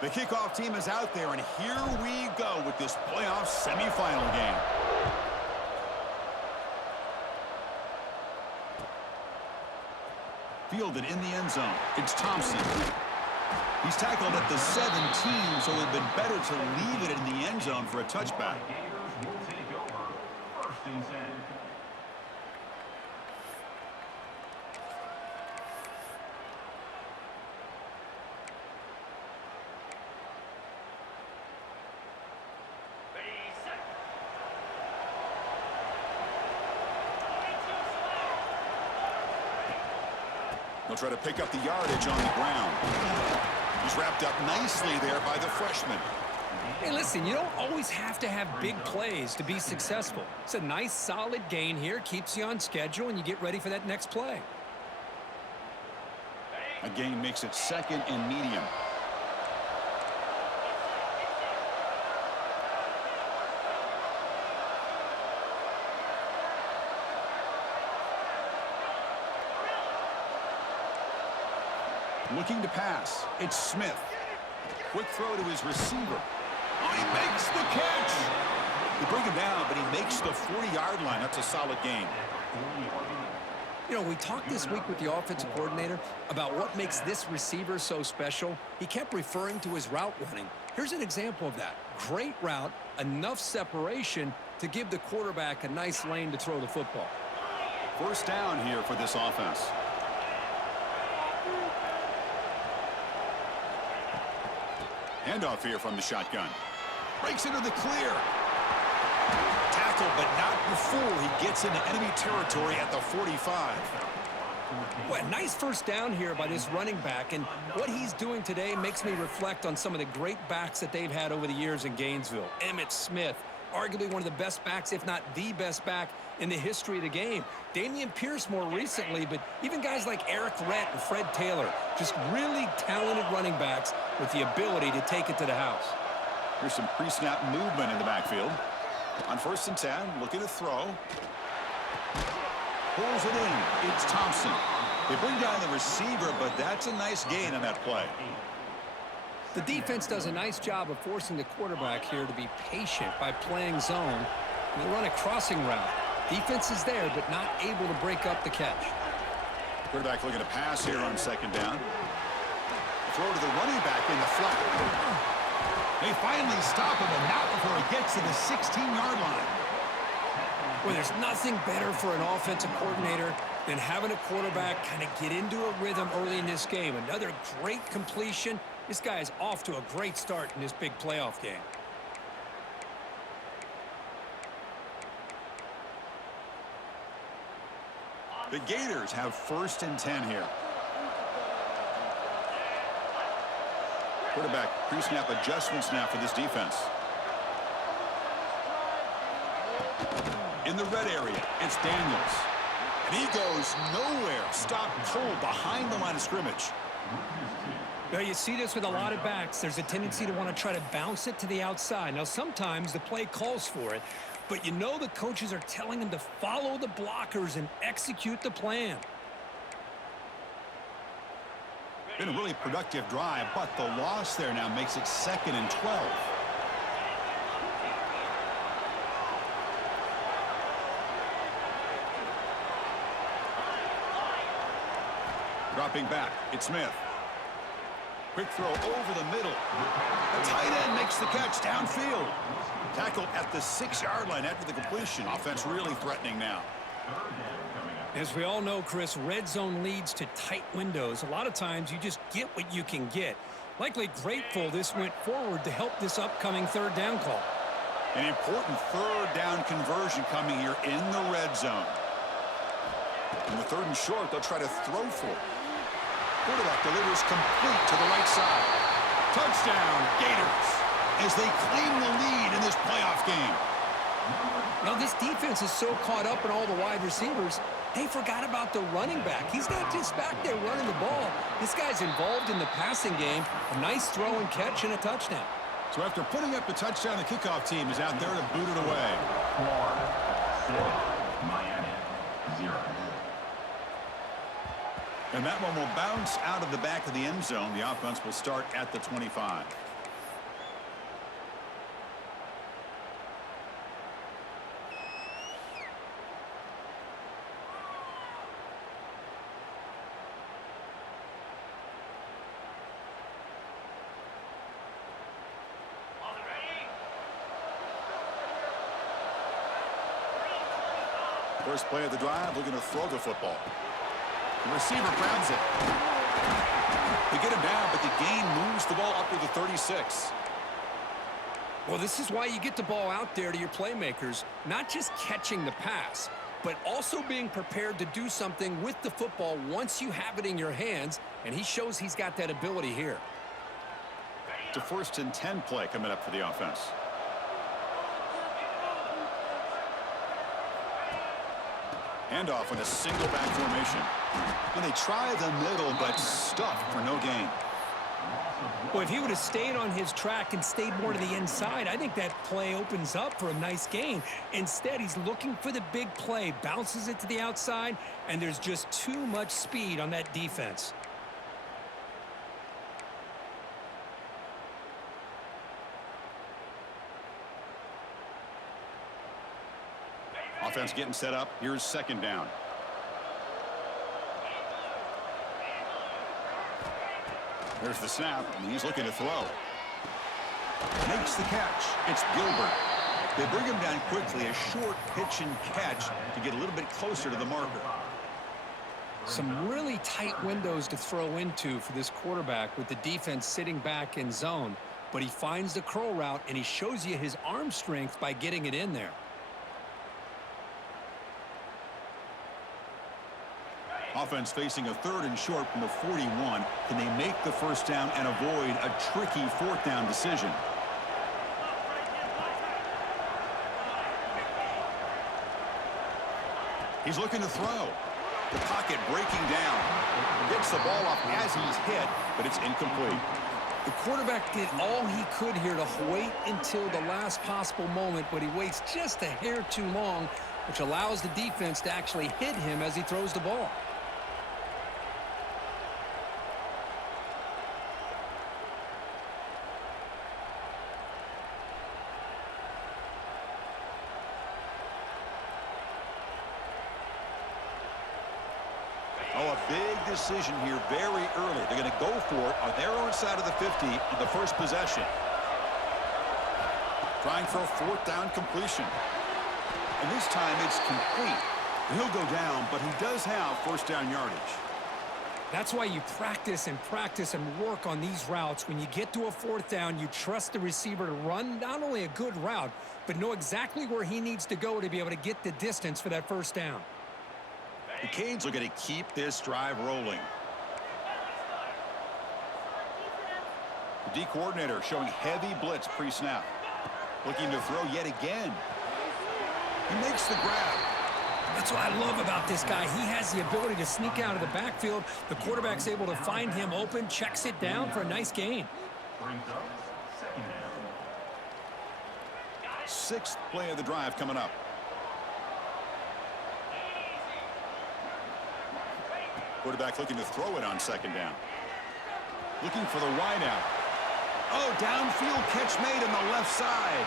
The kickoff team is out there, and here we go with this playoff semifinal game. Fielded in the end zone. It's Thompson. He's tackled at the 17, so it would have been better to leave it in the end zone for a touchback. He'll try to pick up the yardage on the ground. He's wrapped up nicely there by the freshman. Hey, listen, you don't always have to have big plays to be successful. It's a nice, solid gain here. Keeps you on schedule, and you get ready for that next play. A gain makes it second and medium. Looking to pass. It's Smith. Quick throw to his receiver. Oh, he makes the catch. They bring him down, but he makes the 40-yard line. That's a solid gain. You know, we talked this week with the offensive coordinator about what makes this receiver so special. He kept referring to his route running. Here's an example of that. Great route, enough separation to give the quarterback a nice lane to throw the football. First down here for this offense. Handoff here from the shotgun. Breaks into the clear. Tackled, but not before he gets into enemy territory at the 45. Boy, nice first down here by this running back, and what he's doing today makes me reflect on some of the great backs that they've had over the years in Gainesville. Emmitt Smith, arguably one of the best backs, if not the best back in the history of the game. Dameon Pierce more recently, but even guys like Eric Rhett and Fred Taylor, just really talented running backs with the ability to take it to the house. Here's some pre-snap movement in the backfield. On 1st and 10, looking to throw. Pulls it in. It's Thompson. They bring down the receiver, but that's a nice gain on that play. The defense does a nice job of forcing the quarterback here to be patient by playing zone. And they run a crossing route. Defense is there, but not able to break up the catch. Quarterback looking to pass here on 2nd down. Throw to the running back in the flat. They finally stop him, and not before he gets to the 16-yard line. Well, there's nothing better for an offensive coordinator than having a quarterback kind of get into a rhythm early in this game. Another great completion. This guy is off to a great start in this big playoff game. The Gators have 1st and 10 here. Quarterback pre-snap adjustment snap for this defense. In the red area, it's Daniels. And he goes nowhere. Stopped cold behind the line of scrimmage. Now, you see this with a lot of backs. There's a tendency to want to try to bounce it to the outside. Now, sometimes the play calls for it, but you know the coaches are telling them to follow the blockers and execute the plan. Been a really productive drive, but the loss there now makes it 2nd and 12. Dropping back, it's Smith. Quick throw over the middle. The tight end makes the catch downfield. Tackled at the 6-yard line after the completion. Offense really threatening now. As we all know, Chris, red zone leads to tight windows. A lot of times you just get what you can get. Likely grateful this went forward to help this upcoming 3rd down call. An important 3rd down conversion coming here in the red zone. In the 3rd and short, they'll try to throw for it. Quarterback delivers complete to the right side. Touchdown, Gators, as they claim the lead in this playoff game. Now, this defense is so caught up in all the wide receivers, they forgot about the running back. He's not just back there running the ball. This guy's involved in the passing game. A nice throw and catch and a touchdown. So after putting up the touchdown, the kickoff team is out there to boot it away. Miami, 0. And that one will bounce out of the back of the end zone. The offense will start at the 25. First play of the drive, looking to throw the football. The receiver grabs it. They get him down, but the gain moves the ball up to the 36. Well, this is why you get the ball out there to your playmakers, not just catching the pass, but also being prepared to do something with the football once you have it in your hands, and he shows he's got that ability here. It's a 1st and 10 play coming up for the offense. Handoff in a single back formation. And they try the middle, but stuffed for no gain. Well, if he would have stayed on his track and stayed more to the inside, I think that play opens up for a nice gain. Instead, he's looking for the big play, bounces it to the outside, and there's just too much speed on that defense. Offense getting set up. Here's 2nd down. There's the snap, and he's looking to throw. Makes the catch. It's Gilbert. They bring him down quickly, a short pitch and catch to get a little bit closer to the marker. Some really tight windows to throw into for this quarterback with the defense sitting back in zone. But he finds the curl route, and he shows you his arm strength by getting it in there. Offense facing a 3rd and short from the 41. Can they make the 1st down and avoid a tricky 4th down decision? He's looking to throw. The pocket breaking down. Gets the ball off as he's hit, but it's incomplete. The quarterback did all he could here to wait until the last possible moment, but he waits just a hair too long, which allows the defense to actually hit him as he throws the ball. Oh, a big decision here very early. They're going to go for it on their own side of the 50 on the first possession. Trying for a 4th down completion. And this time it's complete. He'll go down, but he does have 1st down yardage. That's why you practice and work on these routes. When you get to a 4th down, you trust the receiver to run not only a good route, but know exactly where he needs to go to be able to get the distance for that 1st down. The Canes are going to keep this drive rolling. The D coordinator showing heavy blitz pre-snap. Looking to throw yet again. He makes the grab. That's what I love about this guy. He has the ability to sneak out of the backfield. The quarterback's able to find him open, checks it down for a nice gain. 6th play of the drive coming up. Quarterback looking to throw it on 2nd down. Looking for the wideout. Oh, downfield catch made on the left side.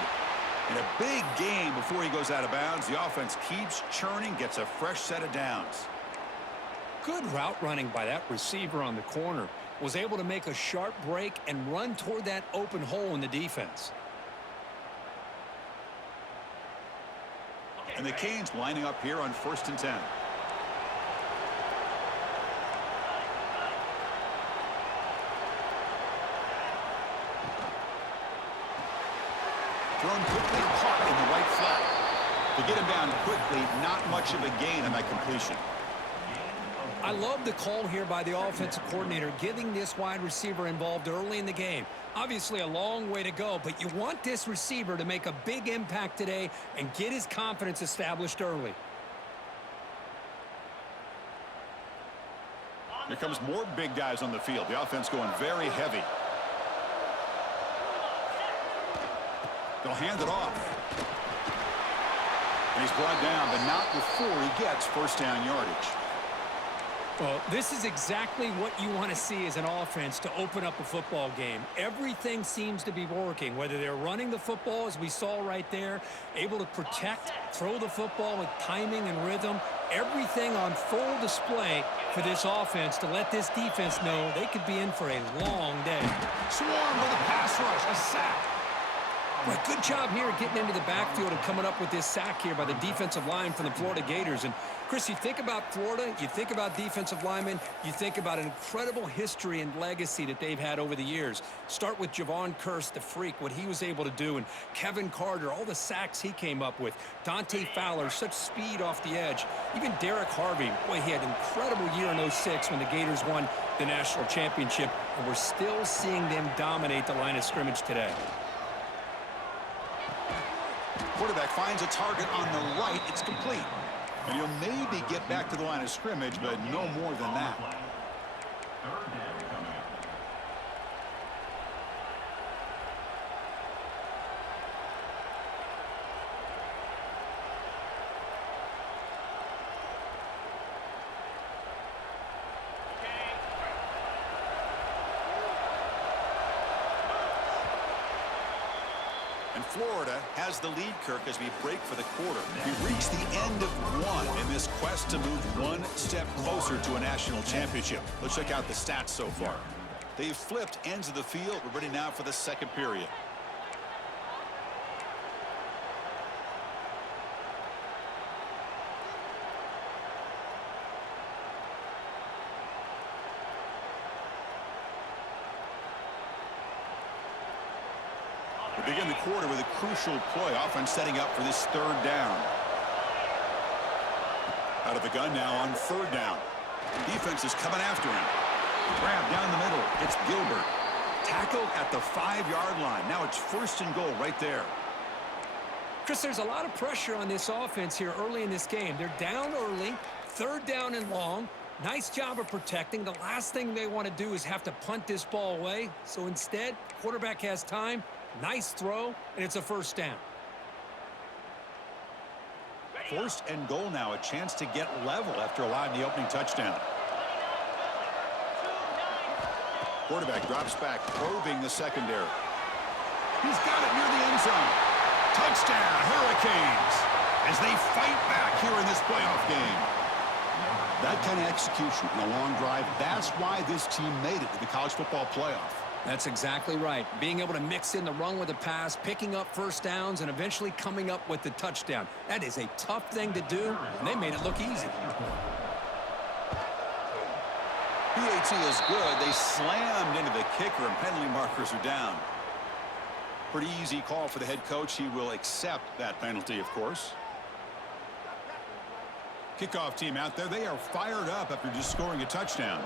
And a big gain before he goes out of bounds. The offense keeps churning, gets a fresh set of downs. Good route running by that receiver on the corner. Was able to make a sharp break and run toward that open hole in the defense. And the Canes lining up here on 1st and 10. Thrown quickly and caught in the right flat. To get him down quickly, not much of a gain on that completion. I love the call here by the offensive coordinator, getting this wide receiver involved early in the game. Obviously a long way to go, but you want this receiver to make a big impact today and get his confidence established early. Here comes more big guys on the field. The offense going very heavy. They'll hand it off. And he's brought down, but not before he gets 1st down yardage. Well, this is exactly what you want to see as an offense to open up a football game. Everything seems to be working, whether they're running the football, as we saw right there, able to protect, throw the football with timing and rhythm, everything on full display for this offense to let this defense know they could be in for a long day. Swarm with a pass rush, a sack. Well, good job here getting into the backfield and coming up with this sack here by the defensive line from the Florida Gators. And, Chris, you think about Florida, you think about defensive linemen, you think about an incredible history and legacy that they've had over the years. Start with Javon Kearse, the freak, what he was able to do, and Kevin Carter, all the sacks he came up with. Dante Fowler, such speed off the edge. Even Derek Harvey, boy, he had an incredible year in '06 when the Gators won the national championship, and we're still seeing them dominate the line of scrimmage today. Quarterback finds a target on the right. It's complete. And he'll maybe get back to the line of scrimmage, but no more than that. Third down coming up. And Florida has the lead, Kirk, as we break for the quarter. We've reached the end of one in this quest to move one step closer to a national championship. Let's check out the stats so far. They've flipped ends of the field. We're ready now for the second period. We begin the quarter with a crucial play. Offense setting up for this third down. Out of the gun now on third down. Defense is coming after him. Grab down the middle. It's Gilbert. Tackled at the 5-yard line. Now it's first and goal right there. Chris, there's a lot of pressure on this offense here early in this game. They're down early, third down and long. Nice job of protecting. The last thing they want to do is have to punt this ball away. So instead, quarterback has time. Nice throw, and it's a first down. First and goal now, a chance to get level after allowing the opening touchdown. Quarterback drops back, probing the secondary. He's got it near the end zone. Touchdown, Hurricanes, as they fight back here in this playoff game. That kind of execution in a long drive, that's why this team made it to the college football playoff. That's exactly right. Being able to mix in the run with the pass, picking up first downs, and eventually coming up with the touchdown. That is a tough thing to do, and they made it look easy. PAT is good. They slammed into the kicker, and penalty markers are down. Pretty easy call for the head coach. He will accept that penalty, of course. Kickoff team out there. They are fired up after just scoring a touchdown.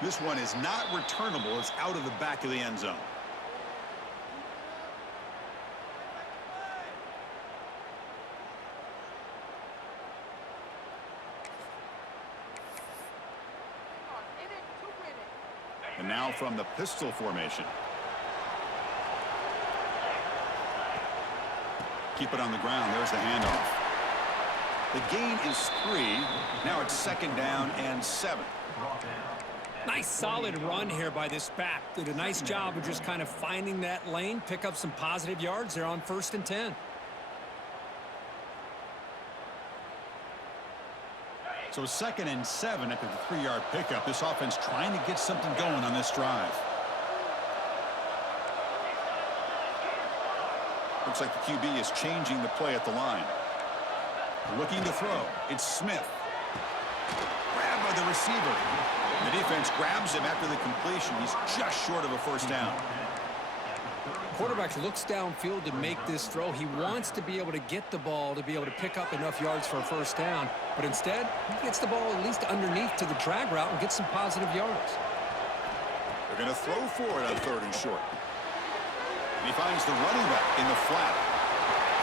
This one is not returnable. It's out of the back of the end zone. And now from the pistol formation. Keep it on the ground. There's the handoff. The gain is 3. Now it's second down and 7. Nice solid run here by this back. Did a nice job of just kind of finding that lane, pick up some positive yards there on 1st and 10. So 2nd and 7 after the 3-yard pickup. This offense trying to get something going on this drive. Looks like the QB is changing the play at the line. Looking to throw. It's Smith. Grabbed by the receiver. The defense grabs him after the completion. He's just short of a first down. Quarterback looks downfield to make this throw. He wants to be able to get the ball to be able to pick up enough yards for a first down. But instead, he gets the ball at least underneath to the drag route and gets some positive yards. They're going to throw for it on 3rd and short. And he finds the running back in the flat.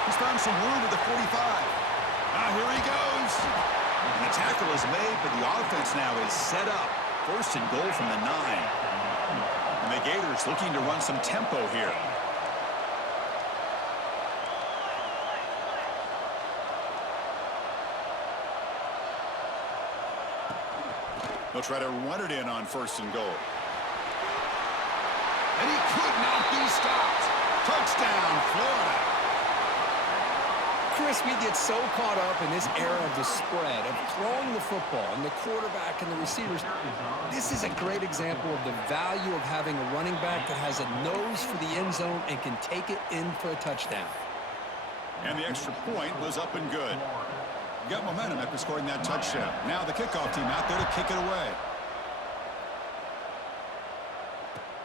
He's found some room at the 45. Here he goes. And the tackle is made, but the offense now is set up. 1st and goal from the 9. And the Gators looking to run some tempo here. They'll try to run it in on 1st and goal. And he could not be stopped. Touchdown, Florida. Chris, honest, we get so caught up in this era of the spread, of throwing the football, and the quarterback and the receivers. This is a great example of the value of having a running back that has a nose for the end zone and can take it in for a touchdown. And the extra point was up and good. Got momentum after scoring that touchdown. Now the kickoff team out there to kick it away.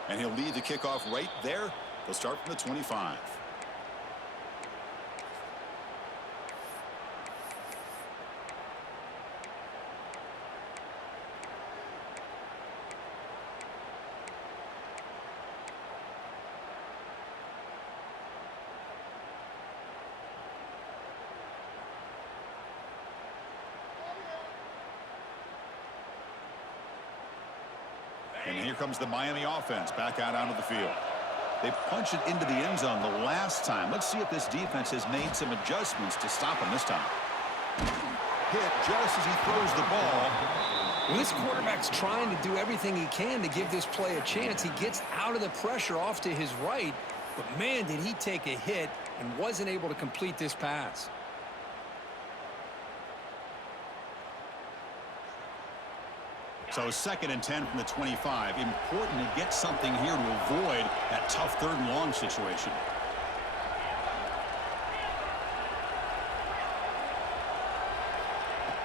And he'll lead the kickoff right there. They'll start from the 25. And here comes the Miami offense back out onto the field. They punch it into the end zone the last time. Let's see if this defense has made some adjustments to stop him this time. Hit just as he throws the ball. Well, this quarterback's trying to do everything he can to give this play a chance. He gets out of the pressure off to his right, but man, did he take a hit and wasn't able to complete this pass. So 2nd and 10 from the 25. Important to get something here to avoid that tough 3rd and long situation.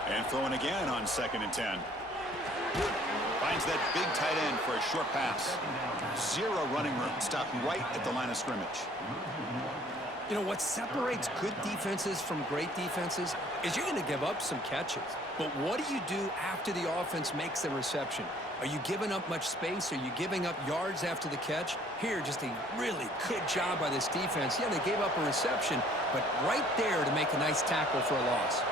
And throwing again on 2nd and 10. Finds that big tight end for a short pass. 0 running room. Stopped right at the line of scrimmage. You know, what separates good defenses from great defenses is you're going to give up some catches. But what do you do after the offense makes the reception? Are you giving up much space? Are you giving up yards after the catch? Here, just a really good job by this defense. Yeah, they gave up a reception, but right there to make a nice tackle for a loss.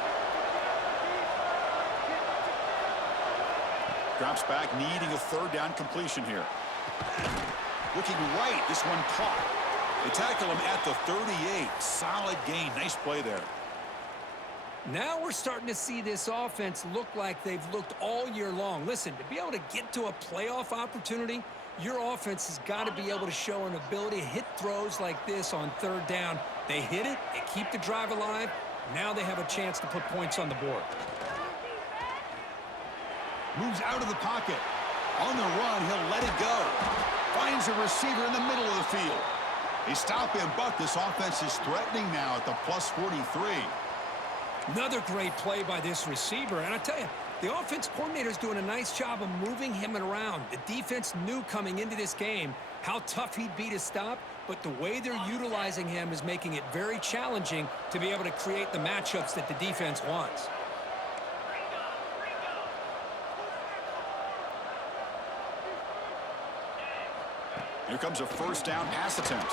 Drops back, needing a 3rd down completion here. Looking right, this one caught. They tackle him at the 38. Solid gain. Nice play there. Now we're starting to see this offense look like they've looked all year long. Listen, to be able to get to a playoff opportunity, your offense has got to be able to show an ability to hit throws like this on 3rd down. They hit it, they keep the drive alive. Now they have a chance to put points on the board. Moves out of the pocket. On the run, he'll let it go. Finds a receiver in the middle of the field. They stop him, but this offense is threatening now at the plus 43. Another great play by this receiver. And I tell you, the offense coordinator is doing a nice job of moving him around. The defense knew coming into this game how tough he'd be to stop, but the way they're utilizing him is making it very challenging to be able to create the matchups that the defense wants. Here comes a 1st down pass attempt.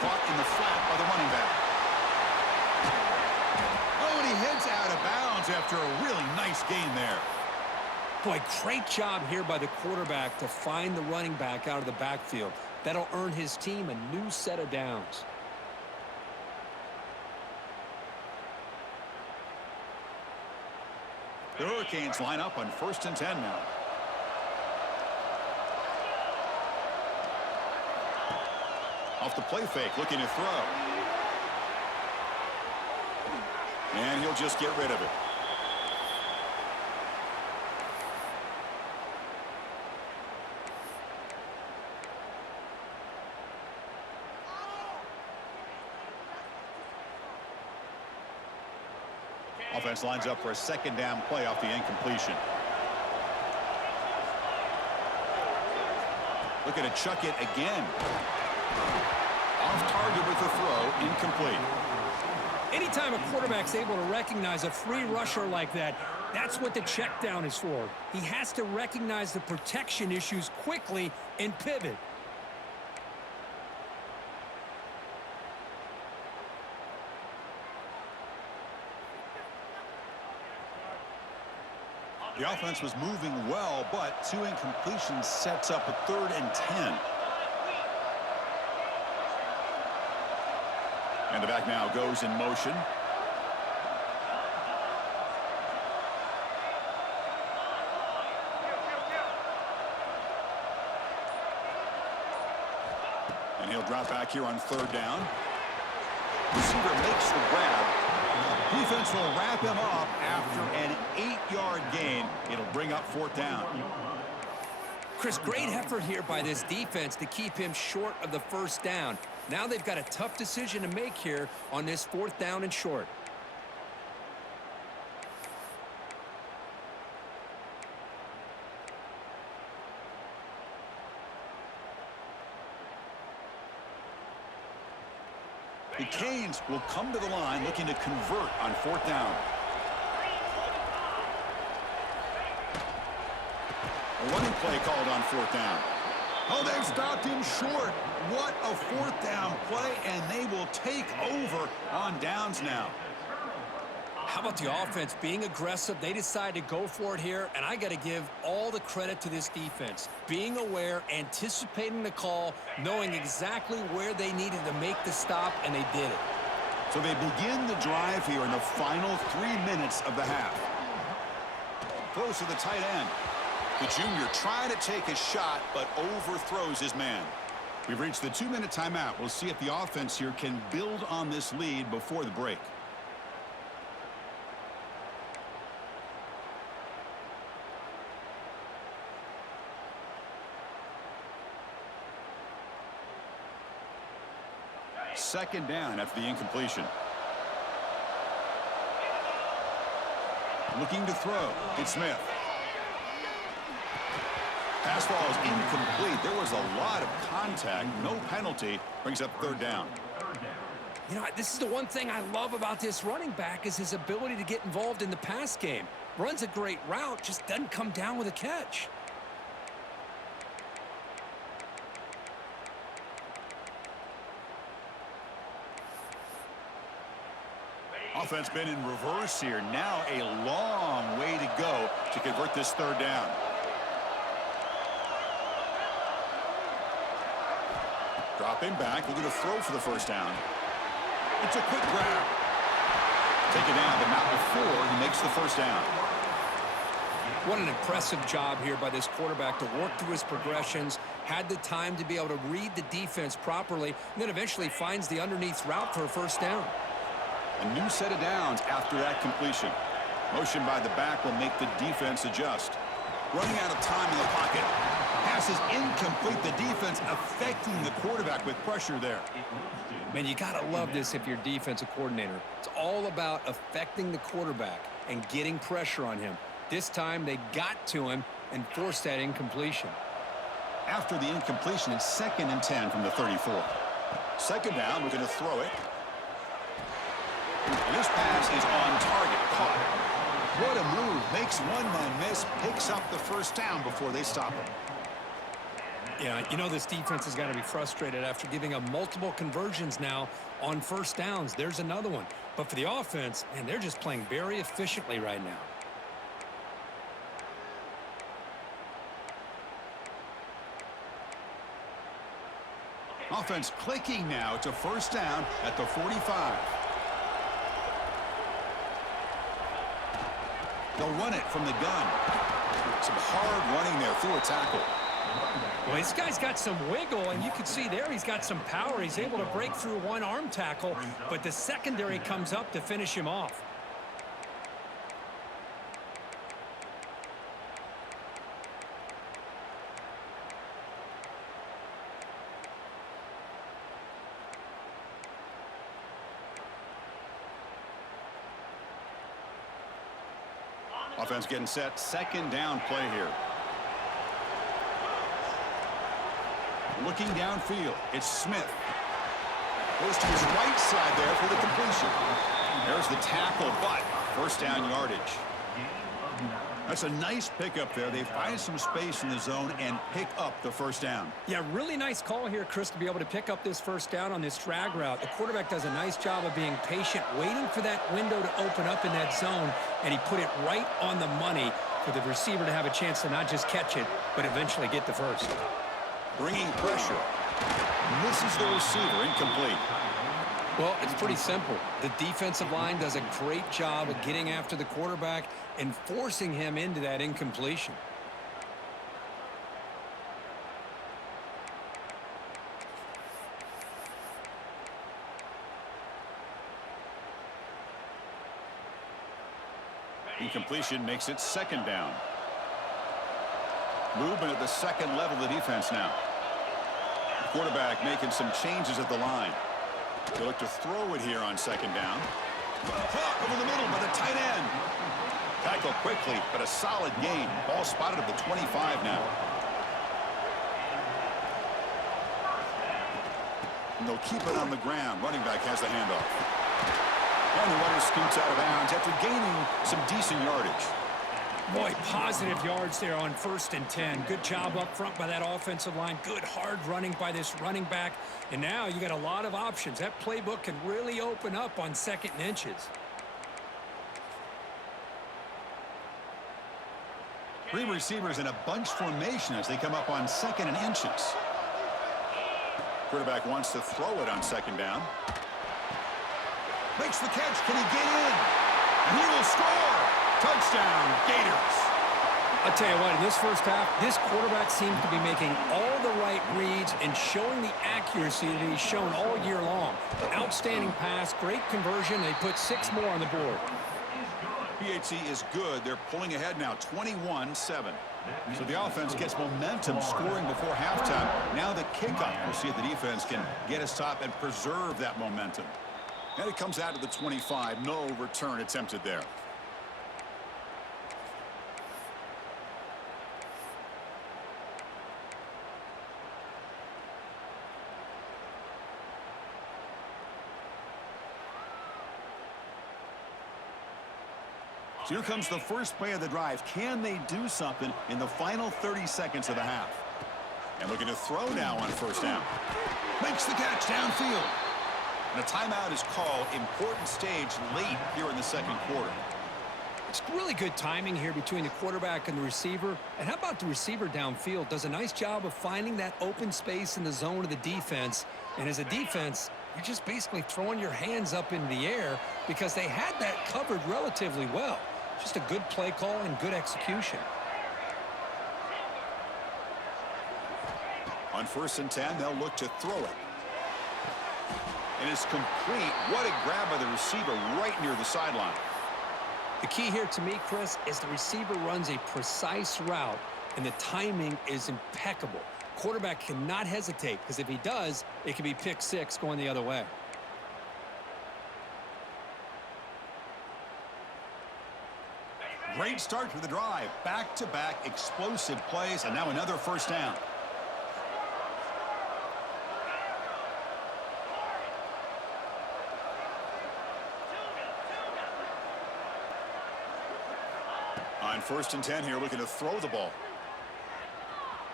Caught in the flat by the running back. Oh, and he heads out of bounds after a really nice gain there. Boy, great job here by the quarterback to find the running back out of the backfield. That'll earn his team a new set of downs. The Hurricanes line up on 1st and 10 now. Off the play fake, looking to throw. And he'll just get rid of it. Offense lines up for a 2nd down play off the incompletion. Looking to chuck it again. Off target with the throw, incomplete. Anytime a quarterback's able to recognize a free rusher like that, that's what the check down is for. He has to recognize the protection issues quickly and pivot. The offense was moving well, but 2 incompletions sets up a 3rd and 10. And the back now goes in motion. And he'll drop back here on 3rd down. Receiver makes the grab. Defense will wrap him up after an 8-yard gain. It'll bring up 4th down. Chris, great effort here by this defense to keep him short of the first down. Now they've got a tough decision to make here on this 4th down and short. The Canes will come to the line looking to convert on 4th down. A running play called on 4th down. Oh, they've stopped him short. What a 4th down play, and they will take over on downs now. How about the offense being aggressive? They decide to go for it here, and I got to give all the credit to this defense. Being aware, anticipating the call, knowing exactly where they needed to make the stop, and they did it. So they begin the drive here in the final 3 minutes of the half. Throws to the tight end. The junior trying to take a shot, but overthrows his man. We've reached the 2-minute timeout. We'll see if the offense here can build on this lead before the break. Second down after the incompletion. Looking to throw. It's Smith. Pass ball is incomplete. There was a lot of contact. No penalty. Brings up 3rd down. You know, this is the one thing I love about this running back is his ability to get involved in the pass game. Runs a great route, just doesn't come down with a catch. Offense been in reverse here. Now a long way to go to convert this 3rd down. Dropping back, looking to throw for the 1st down. It's a quick grab. Taken down, but not before he makes the 1st down. What an impressive job here by this quarterback to work through his progressions, had the time to be able to read the defense properly, and then eventually finds the underneath route for a 1st down. A new set of downs after that completion. Motion by the back will make the defense adjust. Running out of time in the pocket. Pass is incomplete. The defense affecting the quarterback with pressure there. Man, you got to love this if you're a defensive coordinator. It's all about affecting the quarterback and getting pressure on him. This time they got to him and forced that incompletion. After the incompletion, it's 2nd and 10 from the 34. Second down, we're going to throw it. And this pass is on target. Caught. What a move. Makes one man miss. Picks up the 1st down before they stop him. Yeah, you know this defense has got to be frustrated after giving up multiple conversions now on 1st downs. There's another one. But for the offense, man, they're just playing very efficiently right now. Offense clicking now to 1st down at the 45. They'll run it from the gun. Some hard running there through a tackle. Well, this guy's got some wiggle, and you can see there he's got some power. He's able to break through one arm tackle, but the secondary comes up to finish him off. Offense getting set. 2nd down play here. Looking downfield. It's Smith. Goes to his right side there for the completion. There's the tackle, but 1st down yardage. That's a nice pickup there. They find some space in the zone and pick up the 1st down. Yeah, really nice call here, Chris, to be able to pick up this 1st down on this drag route. The quarterback does a nice job of being patient, waiting for that window to open up in that zone, and he put it right on the money for the receiver to have a chance to not just catch it, but eventually get the 1st. Bringing pressure. Misses the receiver. Incomplete. Well, it's pretty simple. The defensive line does a great job of getting after the quarterback and forcing him into that incompletion. Incompletion makes it second down. Movement at the second level of the defense now. The quarterback making some changes at the line. They look to throw it here on second down. Caught over the middle by the tight end. Tackle quickly, but a solid gain. Ball spotted at the 25 now. And they'll keep it on the ground. Running back has the handoff. And the runner scoots out of bounds after gaining some decent yardage. Boy, positive yards there on 1st and 10. Good job up front by that offensive line. Good hard running by this running back. And now you got a lot of options. That playbook can really open up on 2nd and inches. Three receivers in a bunch formation as they come up on 2nd and inches. Quarterback wants to throw it on 2nd down. Makes the catch. Can he get in? And he will score. Touchdown, Gators. I'll tell you what, in this first half, this quarterback seems to be making all the right reads and showing the accuracy that he's shown all year long. Outstanding pass, great conversion. They put 6 more on the board. PHC is good. They're pulling ahead now, 21-7. So the offense gets momentum scoring before halftime. Now the kickoff. We'll see if the defense can get a stop and preserve that momentum. And it comes out to the 25. No return attempted there. So here comes the first play of the drive. Can they do something in the final 30 seconds of the half? And looking to throw now on 1st down. Makes the catch downfield. And a timeout is called. Important stage late here in the 2nd quarter. It's really good timing here between the quarterback and the receiver. And how about the receiver downfield? Does a nice job of finding that open space in the zone of the defense. And as a defense, you're just basically throwing your hands up in the air because they had that covered relatively well. Just a good play call and good execution. On 1st and 10, they'll look to throw it. And it's complete. What a grab by the receiver right near the sideline. The key here to me, Chris, is the receiver runs a precise route, and the timing is impeccable. Quarterback cannot hesitate, because if he does, it could be pick 6 going the other way. Great start to the drive. Back-to-back explosive plays, and now another 1st down. On 1st and 10 here, looking to throw the ball.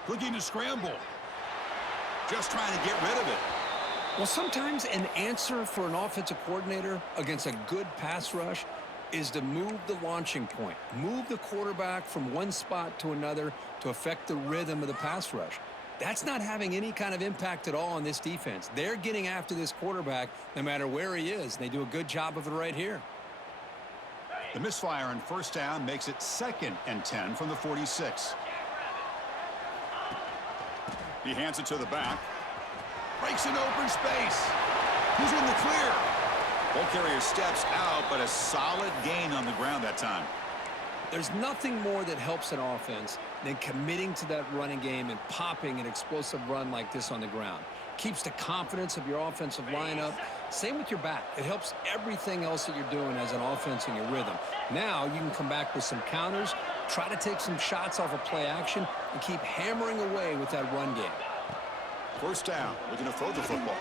Looking to scramble. Just trying to get rid of it. Well, sometimes an answer for an offensive coordinator against a good pass rush is to move the launching point, move the quarterback from one spot to another to affect the rhythm of the pass rush. That's not having any kind of impact at all on this defense. They're getting after this quarterback no matter where he is, and they do a good job of it right here. The misfire on 1st down makes it 2nd and 10 from the 46. He hands it to the back. Breaks into open space. He's in the clear. Ball carrier steps out, but a solid gain on the ground that time. There's nothing more that helps an offense than committing to that running game and popping an explosive run like this on the ground. Keeps the confidence of your offensive lineup. Same with your back. It helps everything else that you're doing as an offense in your rhythm. Now you can come back with some counters, try to take some shots off of play action, and keep hammering away with that run game. 1st down, looking to throw the football.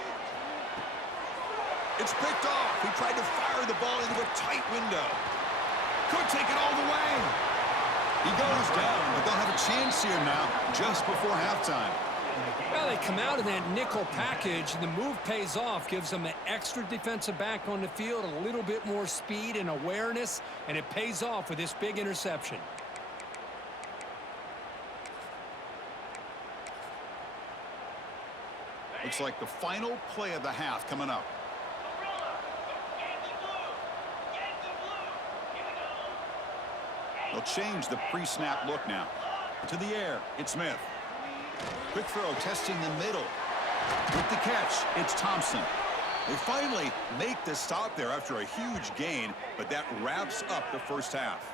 It's picked off. He tried to fire the ball into a tight window. Could take it all the way. He goes down, but they'll have a chance here now just before halftime. Well, they come out in that nickel package, and the move pays off, gives them an extra defensive back on the field, a little bit more speed and awareness, and it pays off with this big interception. Looks like the final play of the half coming up. They'll change the pre-snap look now. To the air, it's Smith. Quick throw, testing the middle. With the catch, it's Thompson. They finally make the stop there after a huge gain, but that wraps up the 1st half.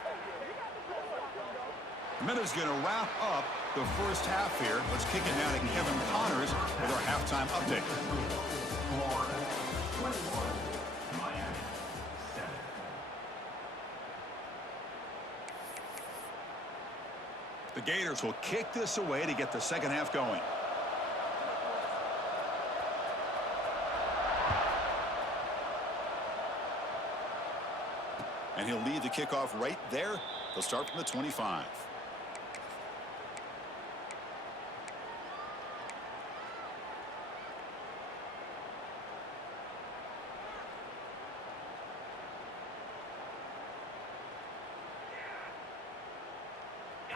The minute's going to wrap up the first half here. Let's kick it now to Kevin Connors with our halftime update. Florida 21, Miami 7. The Gators will kick this away to get the second half going. And he'll lead the kickoff right there. They'll start from the 25.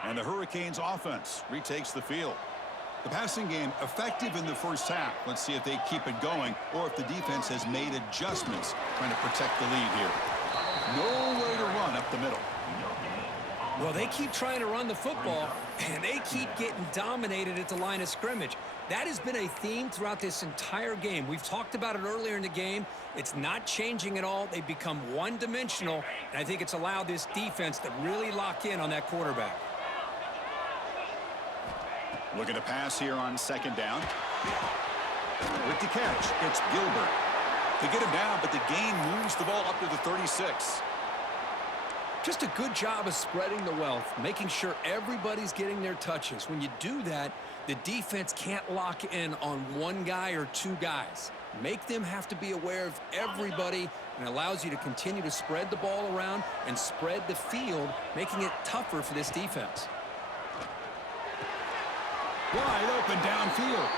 And the Hurricanes offense retakes the field. The passing game effective in the first half. Let's see if they keep it going or if the defense has made adjustments trying to protect the lead here. Nowhere to run up the middle. Well, they keep trying to run the football, and they keep getting dominated at the line of scrimmage. That has been a theme throughout this entire game. We've talked about it earlier in the game. It's not changing at all. They've become one-dimensional, and I think it's allowed this defense to really lock in on that quarterback. Looking to pass here on second down. With the catch, it's Gilbert. They get him down, but the gain moves the ball up to the 36. Just a good job of spreading the wealth, making sure everybody's getting their touches. When you do that, the defense can't lock in on one guy or two guys. Make them have to be aware of everybody, and allows you to continue to spread the ball around and spread the field, making it tougher for this defense. Wide open downfield.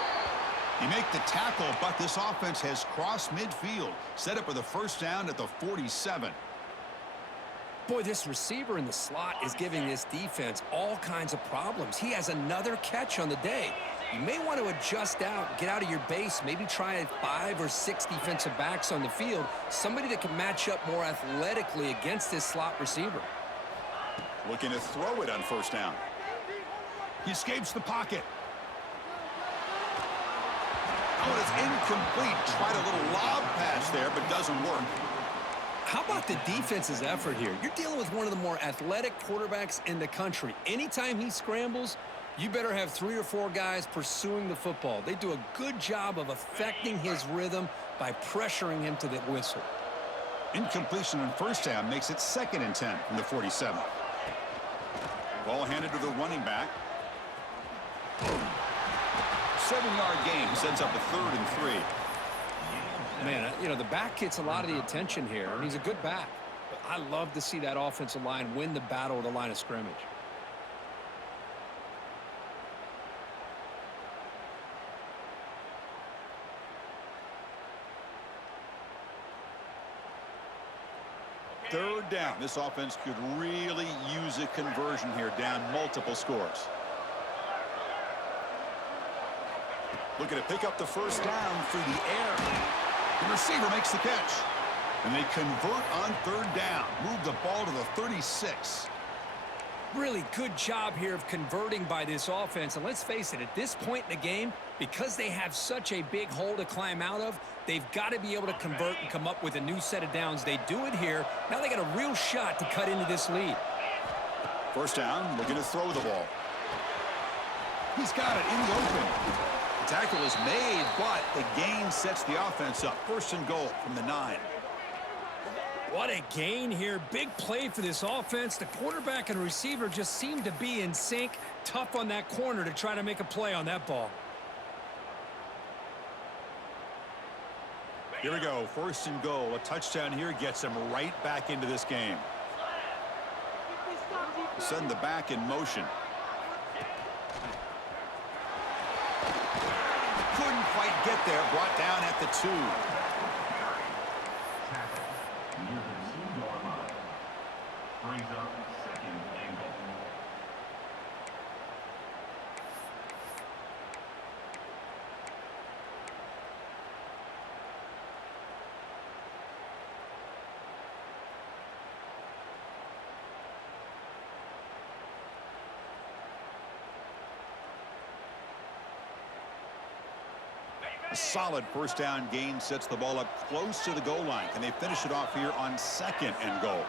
You make the tackle, but this offense has crossed midfield. Set up with a first down at the 47. Boy, this receiver in the slot is giving this defense all kinds of problems. He has another catch on the day. You may want to adjust out, get out of your base, maybe try 5 or 6 defensive backs on the field, somebody that can match up more athletically against this slot receiver. Looking to throw it on first down. He escapes the pocket. Oh, it's incomplete. Tried a little lob pass there, but doesn't work. How about the defense's effort here? You're dealing with one of the more athletic quarterbacks in the country. Anytime he scrambles, you better have 3 or 4 guys pursuing the football. They do a good job of affecting his rhythm by pressuring him to the whistle. Incompletion on first down makes it 2nd and 10 from the 47. Ball handed to the running back. 7-yard gain sets up a 3rd and 3. Man, you know, the back gets a lot of the attention here, and he's a good back. But I love to see that offensive line win the battle at the line of scrimmage. Third down. This offense could really use a conversion here, down multiple scores. Looking to pick up the first down through the air. The receiver makes the catch. And they convert on 3rd down. Move the ball to the 36. Really good job here of converting by this offense. And let's face it, at this point in the game, because they have such a big hole to climb out of, they've got to be able to convert and come up with a new set of downs. They do it here. Now they got a real shot to cut into this lead. First down, looking to throw the ball. He's got it in the open. The tackle is made, but the gain sets the offense up. 1st and goal from the 9. What a gain here. Big play for this offense. The quarterback and receiver just seem to be in sync. Tough on that corner to try to make a play on that ball. Here we go. 1st and goal. A touchdown here gets them right back into this game. Send the back in motion. Couldn't quite get there. Brought down at the 2. Near the 2-yard line. Brings up 2nd and goal. A solid first down gain sets the ball up close to the goal line. Can they finish it off here on 2nd and goal?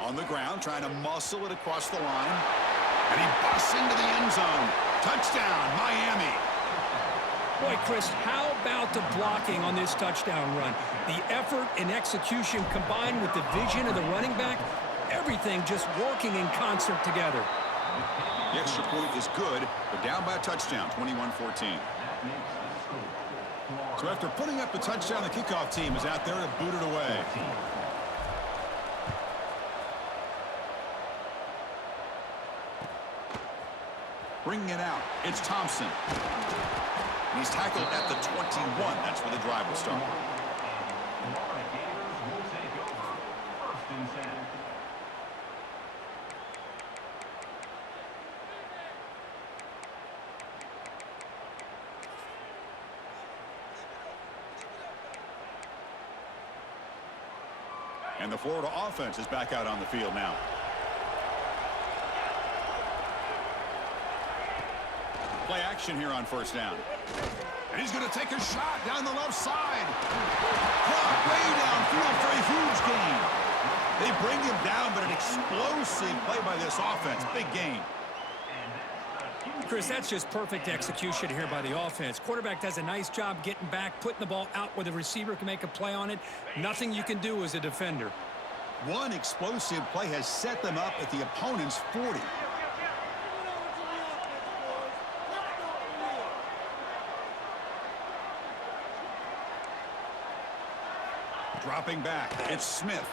On the ground, trying to muscle it across the line. And he busts into the end zone. Touchdown, Miami. Boy, Chris, how about the blocking on this touchdown run? The effort and execution combined with the vision of the running back, everything just working in concert together. The extra point is good. They're down by a touchdown, 21-14. So after putting up the touchdown, the kickoff team is out there to boot it away. Bringing it out, it's Thompson. And he's tackled at the 21. That's where the drive will start. Florida Gators will take over 1st and 10. And the Florida offense is back out on the field now. Play action here on first down. And he's going to take a shot down the left side. Caught way downfield for a huge gain. They bring him down, but an explosive play by this offense. Big gain. Chris, that's just perfect execution here by the offense. Quarterback does a nice job getting back, putting the ball out where the receiver can make a play on it. Nothing you can do as a defender. One explosive play has set them up at the opponent's 40. Dropping back, it's Smith.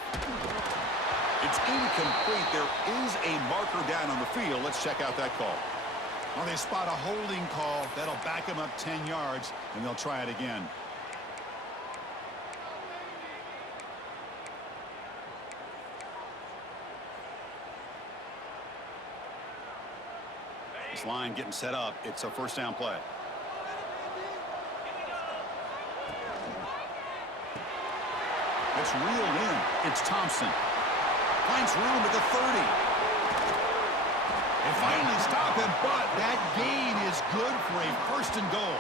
It's incomplete. There is a marker down on the field. Let's check out that call. Well, they spot a holding call. That'll back them up 10 yards, and they'll try it again. This line getting set up. It's a first down play. It's reeled in. It's Thompson. Finds room at the 30. They finally stop him, but that gain is good for a first and goal.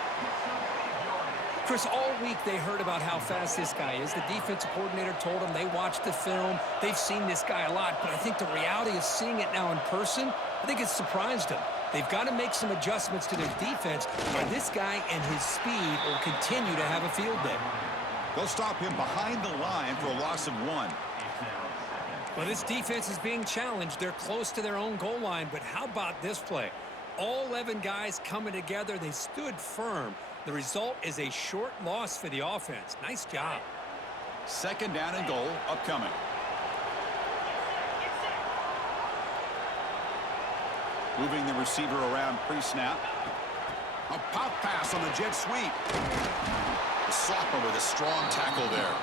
Chris, all week they heard about how fast this guy is. The defensive coordinator told them they watched the film. They've seen this guy a lot, but I think the reality of seeing it now in person, I think it's surprised them. They've got to make some adjustments to their defense, or this guy and his speed will continue to have a field day. They'll stop him behind the line for a loss of 1. Well, this defense is being challenged. They're close to their own goal line, but how about this play? All 11 guys coming together. They stood firm. The result is a short loss for the offense. Nice job. Second down and goal upcoming. Moving the receiver around pre-snap. A pop pass on the jet sweep. The sophomore with a strong tackle there.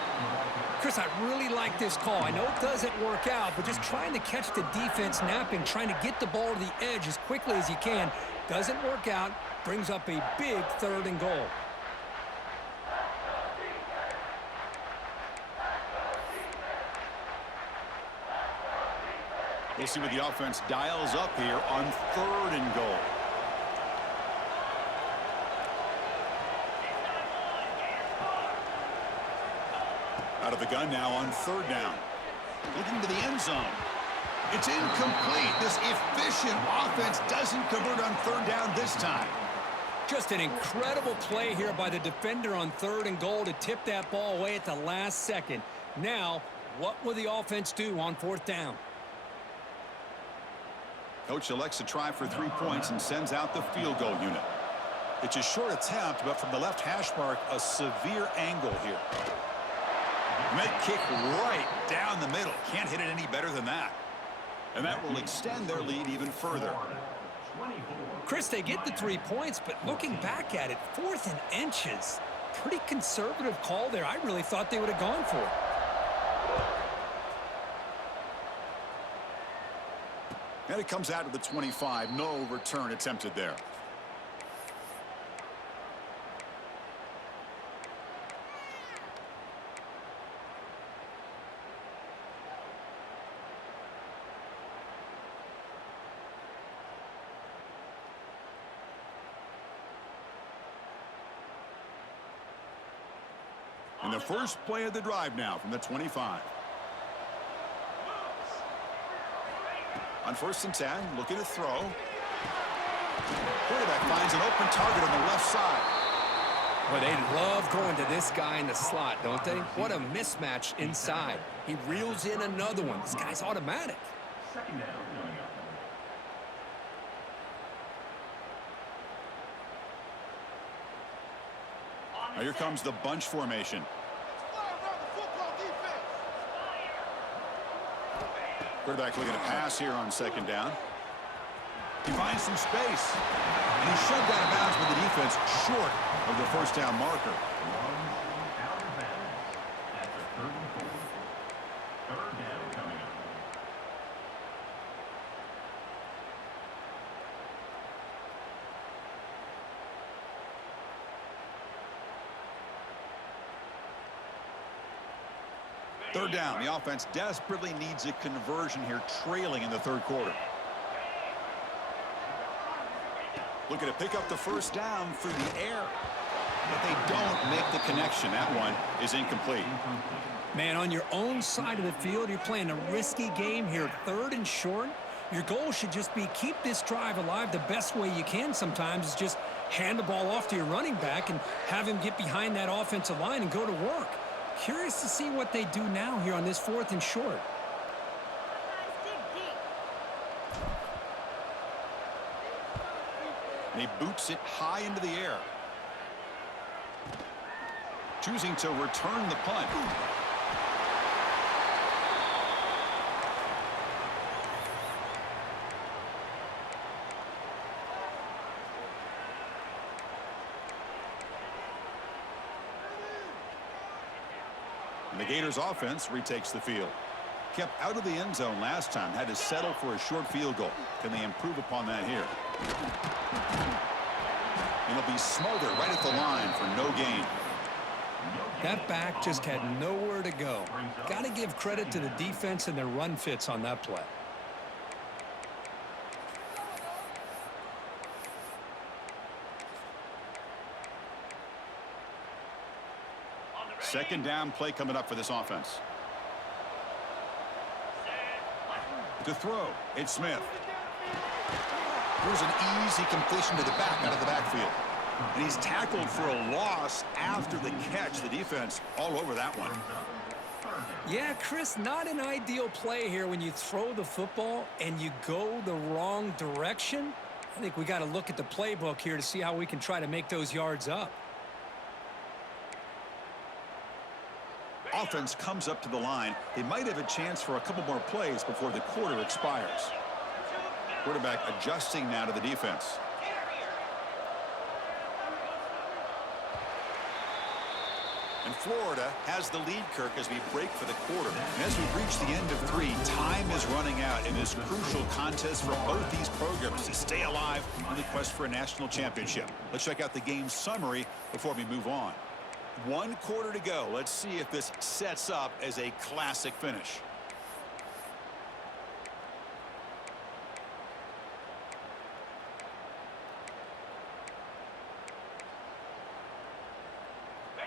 Chris, I really like this call. I know it doesn't work out, but just trying to catch the defense napping, trying to get the ball to the edge as quickly as you can. Doesn't work out. Brings up a big third and goal. We'll see what the offense dials up here on third and goal. Out of the gun now on third down. Looking to the end zone. It's incomplete. This efficient offense doesn't convert on third down this time. Just an incredible play here by the defender on third and goal to tip that ball away at the last second. Now, what will the offense do on fourth down? Coach elects to try for 3 points and sends out the field goal unit. It's a short attempt, but from the left hash mark, a severe angle here. Make kick right down the middle. Can't hit it any better than that. And that will extend their lead even further. Chris, they get the 3 points, but looking back at it, 4th and inches. Pretty conservative call there. I really thought they would have gone for it. And it comes out to the 25. No return attempted there. And the first play of the drive now from the 25. On 1st and 10, looking to throw. Quarterback finds an open target on the left side. Well, they love going to this guy in the slot, don't they? What a mismatch inside. He reels in another one. This guy's automatic. Second down coming up. Now here comes the bunch formation. Quarterback looking to pass here on 2nd down. He finds some space. And he's shoved out of bounds with the defense short of the 1st down marker. Out of bounds at the 34. 3rd down coming up. Third down. The offense desperately needs a conversion here, trailing in the 3rd quarter. Looking to pick up the 1st down through the air. But they don't make the connection. That one is incomplete. Man, on your own side of the field, you're playing a risky game here. 3rd and short. Your goal should just be keep this drive alive the best way you can sometimes is just hand the ball off to your running back and have him get behind that offensive line and go to work. Curious to see what they do now here on this 4th and short. And he boots it high into the air. Choosing to return the punt. And the Gators offense retakes the field. Kept out of the end zone last time, had to settle for a short field goal. Can they improve upon that here? And they'll be smothered right at the line for no gain. That back just had nowhere to go. Got to give credit to the defense and their run fits on that play. Second down play coming up for this offense. To throw, it's Smith. Here's an easy completion to the back out of the backfield. And he's tackled for a loss after the catch. The defense all over that one. Yeah, Chris, not an ideal play here when you throw the football and you go the wrong direction. I think we got to look at the playbook here to see how we can try to make those yards up. Offense comes up to the line. They might have a chance for a couple more plays before the quarter expires. Quarterback adjusting now to the defense. And Florida has the lead, Kirk, as we break for the quarter. And as we reach the end of 3, time is running out in this crucial contest for both these programs to stay alive in the quest for a national championship. Let's check out the game summary before we move on. 1 quarter to go. Let's see if this sets up as a classic finish.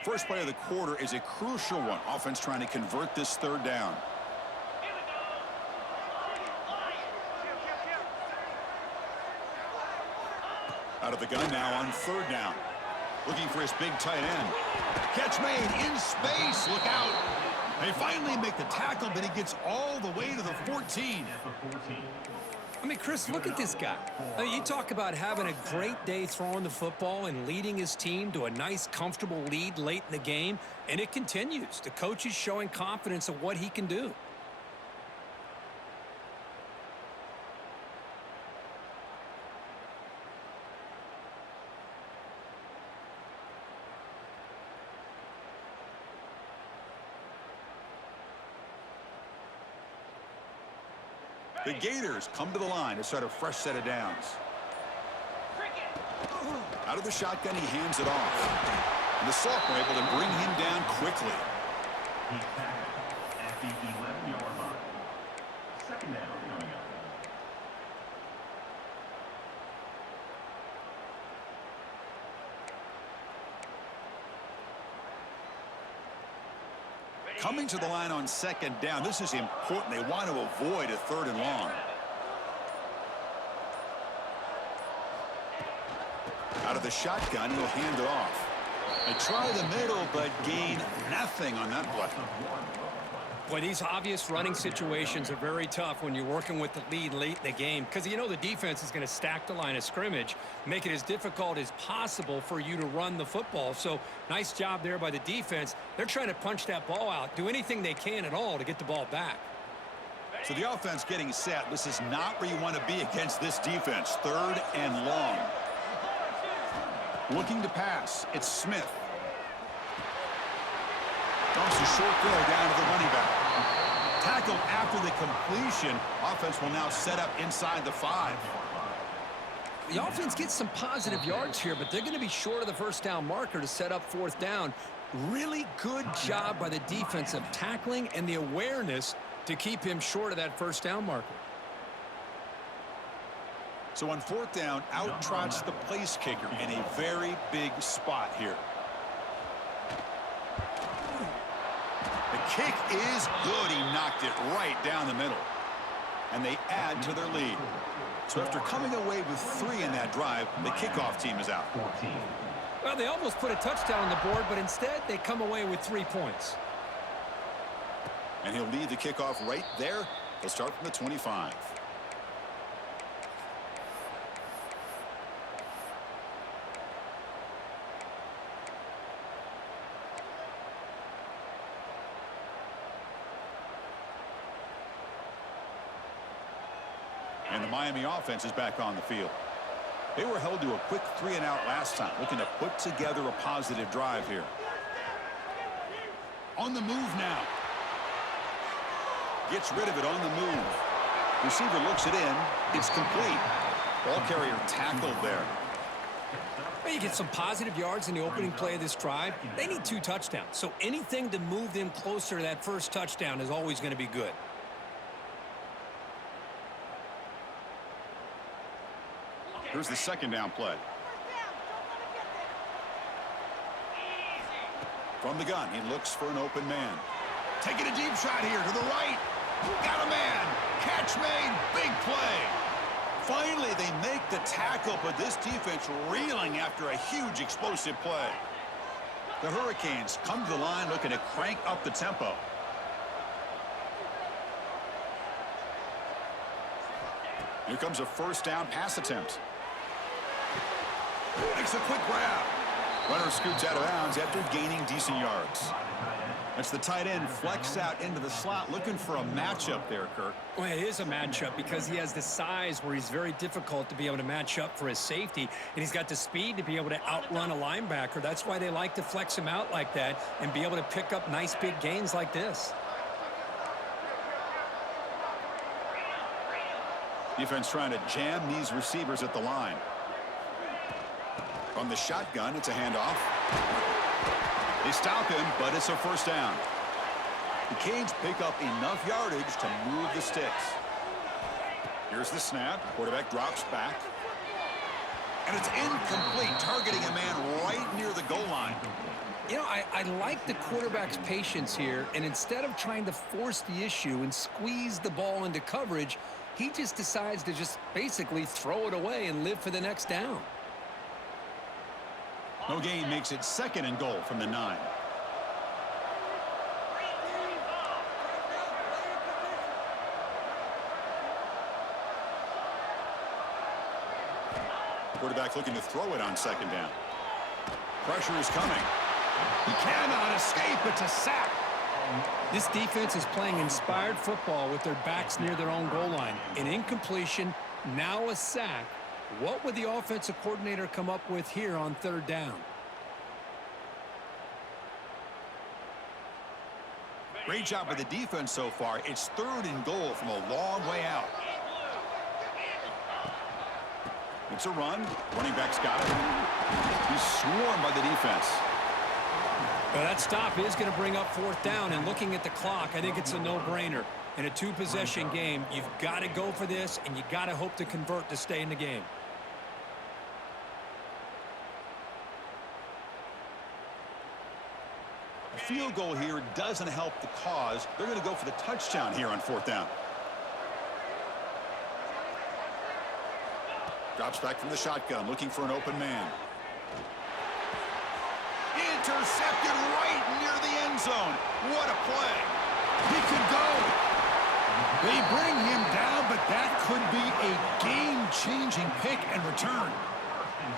First play of the quarter is a crucial one. Offense trying to convert this 3rd down. Out of the gun now on 3rd down. Looking for his big tight end. Catch made in space. Look out. They finally make the tackle, but he gets all the way to the 14. I mean, Chris, look at this guy. I mean, you talk about having a great day throwing the football and leading his team to a nice, comfortable lead late in the game, and it continues. The coach is showing confidence of what he can do. The Gators come to the line to start a fresh set of downs. Out of the shotgun, he hands it off. And the sophomore able to bring him down quickly. He's tackled at the 11-yard line. Second down coming up. Coming to the line on 2nd down. This is important. They want to avoid a 3rd and long. Out of the shotgun, he'll hand it off. They try the middle, but gain nothing on that play. Boy, these obvious running situations are very tough when you're working with the lead late in the game because you know the defense is going to stack the line of scrimmage, make it as difficult as possible for you to run the football. So nice job there by the defense. They're trying to punch that ball out, do anything they can at all to get the ball back. So the offense getting set. This is not where you want to be against this defense. 3rd and long. Looking to pass. It's Smith. Dumps a short throw down to the running back. Tackled after the completion. Offense will now set up inside the 5. The offense gets some positive yards here, but they're going to be short of the first down marker to set up 4th down. Really good job by the defense of tackling and the awareness to keep him short of that first down marker. So on 4th down, out trots the place kicker in a very big spot here. The kick is good. He knocked it right down the middle. And they add to their lead. So after coming away with 3 in that drive, the kickoff team is out. Well, they almost put a touchdown on the board, but instead they come away with 3 points. And he'll lead the kickoff right there. He'll start from the 25. And the Miami offense is back on the field. They were held to a quick 3-and-out last time, looking to put together a positive drive here. On the move now. Gets rid of it on the move. Receiver looks it in. It's complete. Ball carrier tackled there. Well, you get some positive yards in the opening play of this drive. They need 2 touchdowns, so anything to move them closer to that first touchdown is always going to be good. Here's the 2nd down play. From the gun, he looks for an open man. Taking a deep shot here to the right. Got a man. Catch made. Big play. Finally, they make the tackle, but this defense reeling after a huge explosive play. The Hurricanes come to the line looking to crank up the tempo. Here comes a 1st down pass attempt. Makes a quick grab. Runner scoots out of bounds after gaining decent yards. That's the tight end flex out into the slot, looking for a matchup there, Kirk. Well, it is a matchup because he has the size where he's very difficult to be able to match up for his safety, and he's got the speed to be able to outrun a linebacker. That's why they like to flex him out like that and be able to pick up nice big gains like this. Defense trying to jam these receivers at the line. From the shotgun, it's a handoff. They stop him, but it's a 1st down. The Canes pick up enough yardage to move the sticks. Here's the snap. Quarterback drops back. And it's incomplete, targeting a man right near the goal line. You know, I like the quarterback's patience here, and instead of trying to force the issue and squeeze the ball into coverage, he just decides to just basically throw it away and live for the next down. No gain makes it 2nd and goal from the 9. Quarterback looking to throw it on 2nd down. Pressure is coming. He cannot escape. It's a sack. This defense is playing inspired football with their backs near their own goal line. An incompletion, now a sack. What would the offensive coordinator come up with here on 3rd down? Great job by the defense so far. It's 3rd and goal from a long way out. It's a run. Running back's got it. He's swarmed by the defense. Well, that stop is going to bring up 4th down, and looking at the clock, I think it's a no-brainer. In a 2-possession game, you've got to go for this, and you got to hope to convert to stay in the game. A field goal here doesn't help the cause. They're going to go for the touchdown here on 4th down. Drops back from the shotgun, looking for an open man. Intercepted right near the end zone. What a play. He could go. They bring him down, but that could be a game-changing pick and return.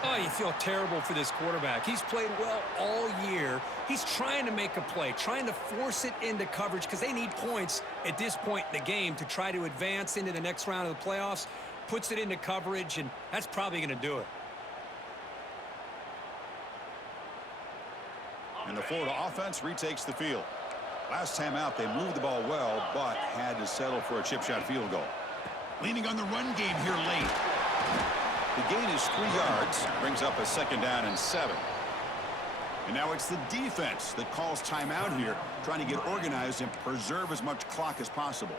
Oh, you feel terrible for this quarterback. He's played well all year. He's trying to make a play, trying to force it into coverage because they need points at this point in the game to try to advance into the next round of the playoffs. Puts it into coverage, and that's probably going to do it. And the Florida offense retakes the field. Last time out, they moved the ball well, but had to settle for a chip shot field goal. Leaning on the run game here late. The gain is 3 yards, brings up a 2nd down and 7. And now it's the defense that calls timeout here, trying to get organized and preserve as much clock as possible.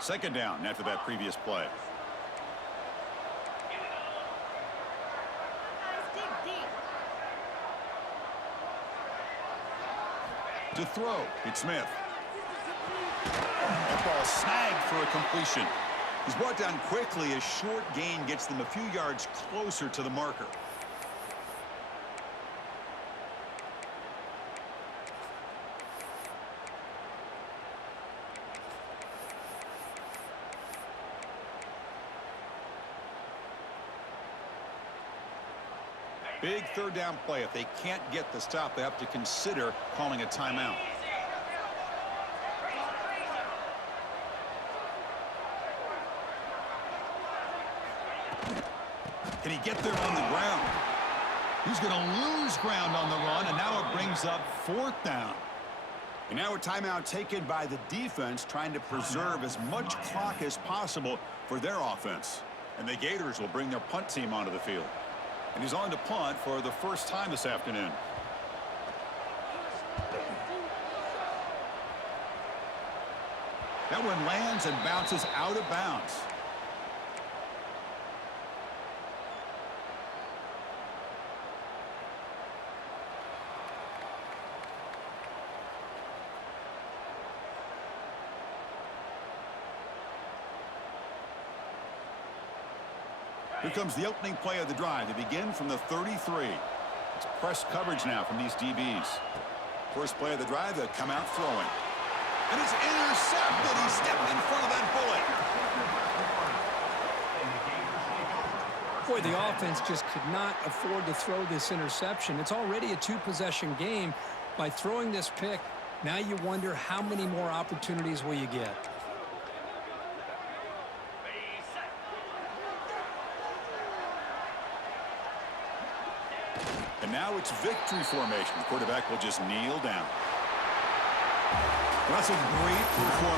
Second down after that previous play. To throw, it's Smith. That ball snagged for a completion. He's brought down quickly. A short gain gets them a few yards closer to the marker. Big 3rd down play. If they can't get the stop, they have to consider calling a timeout. Can he get there on the ground? He's going to lose ground on the run, and now it brings up 4th down. And now a timeout taken by the defense, trying to preserve as much clock as possible for their offense. And the Gators will bring their punt team onto the field. And he's on to punt for the first time this afternoon. That one lands and bounces out of bounds. Here comes the opening play of the drive. They begin from the 33. It's press coverage now from these DBs. First play of the drive, they come out throwing. And it's intercepted. He stepped in front of that bullet. Boy, the offense just could not afford to throw this interception. It's already a 2-possession game. By throwing this pick, now you wonder how many more opportunities will you get. And now it's victory formation. The quarterback will just kneel down. Well, that's a great performance.